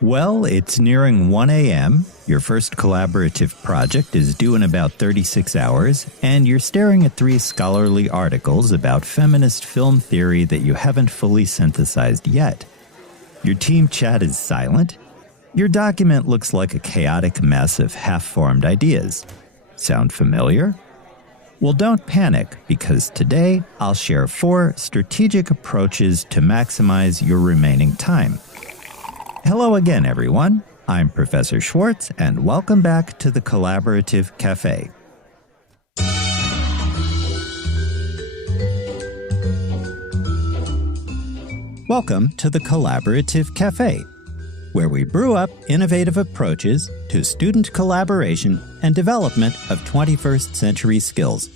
Well, it's nearing 1 a.m., your first collaborative project is due in about 36 hours, and you're staring at 3 scholarly articles about feminist film theory that you haven't fully synthesized yet. Your team chat is silent. Your document looks like a chaotic mess of half-formed ideas. Sound familiar? Well, don't panic, because today I'll share 4 strategic approaches to maximize your remaining time. Hello again, everyone. I'm Professor Schwartz, and welcome back to the Collaborative Café. Welcome to the Collaborative Café, where we brew up innovative approaches to student collaboration and development of 21st century skills.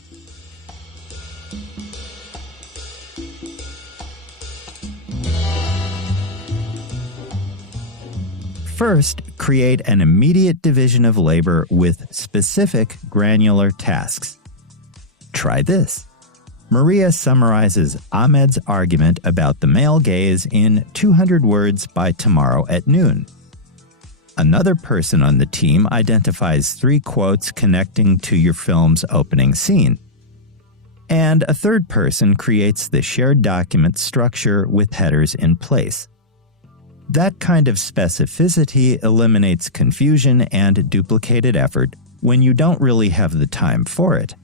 First, create an immediate division of labor with specific granular tasks. Try this. Maria summarizes Ahmed's argument about the male gaze in 200 words by tomorrow at noon. Another person on the team identifies 3 quotes connecting to your film's opening scene. And a third person creates the shared document structure with headers in place. That kind of specificity eliminates confusion and duplicated effort when you don't really have the time for it.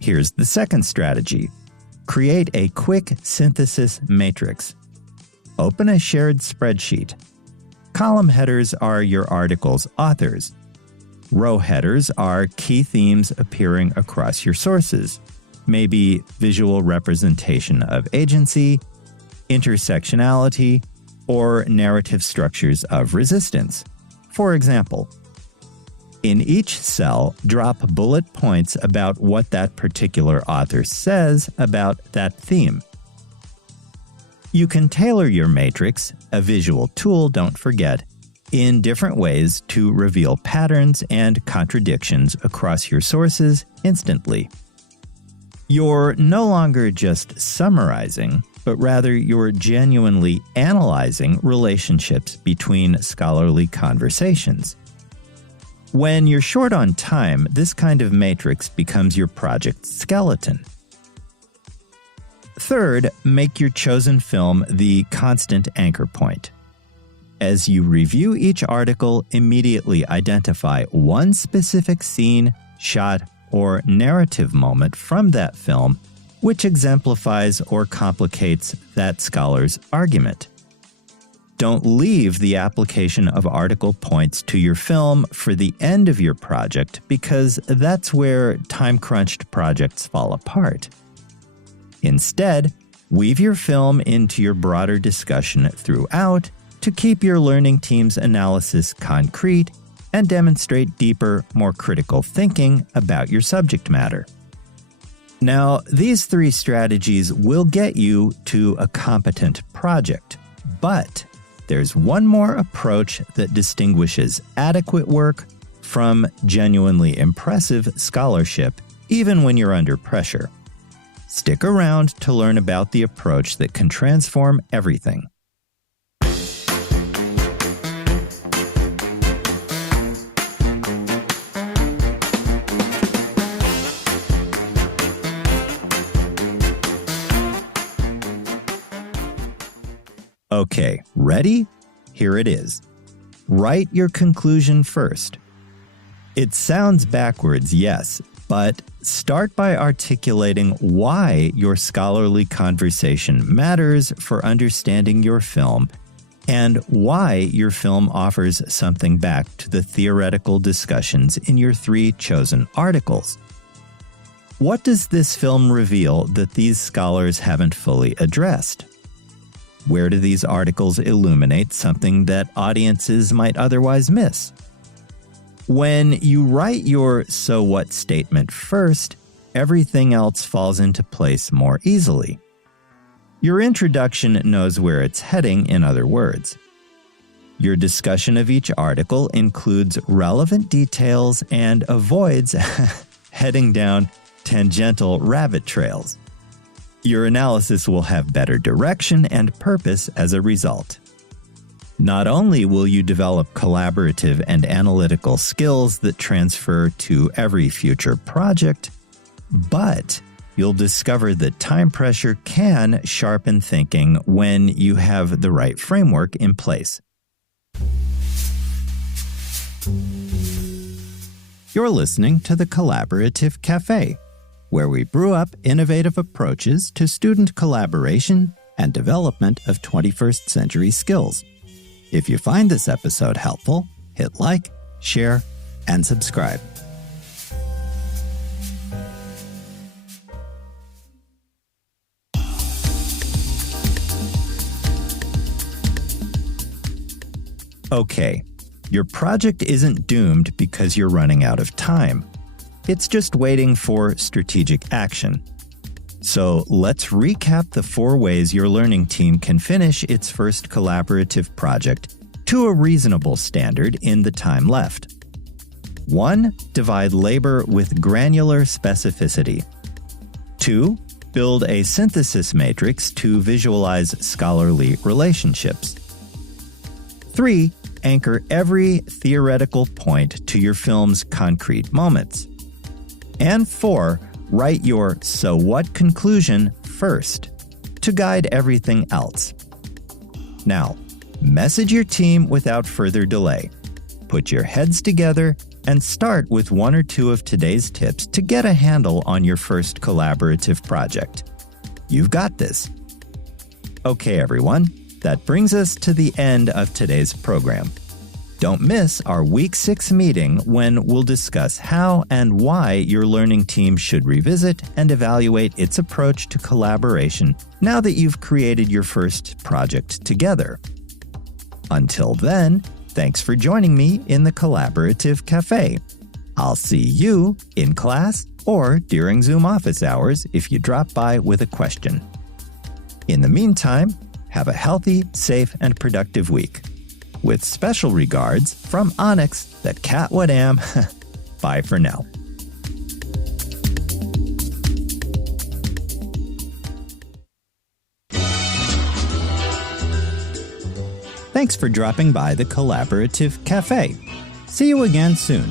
Here's the second strategy. Create a quick synthesis matrix. Open a shared spreadsheet. Column headers are your article's authors. Row headers are key themes appearing across your sources, maybe visual representation of agency, intersectionality, or narrative structures of resistance. For example, in each cell, drop bullet points about what that particular author says about that theme. You can tailor your matrix, a visual tool, don't forget, in different ways to reveal patterns and contradictions across your sources instantly. You're no longer just summarizing, but rather you're genuinely analyzing relationships between scholarly conversations. When you're short on time, this kind of matrix becomes your project skeleton. Third, make your chosen film the constant anchor point. As you review each article, immediately identify one specific scene, shot, or narrative moment from that film which exemplifies or complicates that scholar's argument. Don't leave the application of article points to your film for the end of your project, because that's where time-crunched projects fall apart. Instead, weave your film into your broader discussion throughout to keep your learning team's analysis concrete and demonstrate deeper, more critical thinking about your subject matter. Now, these 3 strategies will get you to a competent project, but there's one more approach that distinguishes adequate work from genuinely impressive scholarship, even when you're under pressure. Stick around to learn about the approach that can transform everything. Okay, ready? Here it is. Write your conclusion first. It sounds backwards, yes, but start by articulating why your scholarly conversation matters for understanding your film and why your film offers something back to the theoretical discussions in your 3 chosen articles. What does this film reveal that these scholars haven't fully addressed? Where do these articles illuminate something that audiences might otherwise miss? When you write your so what statement first, everything else falls into place more easily. Your introduction knows where it's heading, in other words. Your discussion of each article includes relevant details and avoids heading down tangential rabbit trails. Your analysis will have better direction and purpose as a result. Not only will you develop collaborative and analytical skills that transfer to every future project, but you'll discover that time pressure can sharpen thinking when you have the right framework in place. You're listening to the Collaborative Café, where we brew up innovative approaches to student collaboration and development of 21st century skills. If you find this episode helpful, hit like, share, and subscribe. Okay, your project isn't doomed because you're running out of time. It's just waiting for strategic action. So let's recap the 4 ways your learning team can finish its first collaborative project to a reasonable standard in the time left. 1. Divide labor with granular specificity. 2. Build a synthesis matrix to visualize scholarly relationships. 3. Anchor every theoretical point to your film's concrete moments. And 4. Write your so what conclusion first to guide everything else. Now, message your team without further delay. Put your heads together and start with 1 or 2 of today's tips to get a handle on your first collaborative project. You've got this. Okay, everyone, that brings us to the end of today's program. Don't miss our Week 6 meeting when we'll discuss how and why your learning team should revisit and evaluate its approach to collaboration now that you've created your first project together. Until then, thanks for joining me in the Collaborative Café. I'll see you in class or during Zoom office hours if you drop by with a question. In the meantime, have a healthy, safe, and productive week. With special regards from Onyx, the cat what am. Bye for now. Thanks for dropping by the Collaborative Café. See you again soon.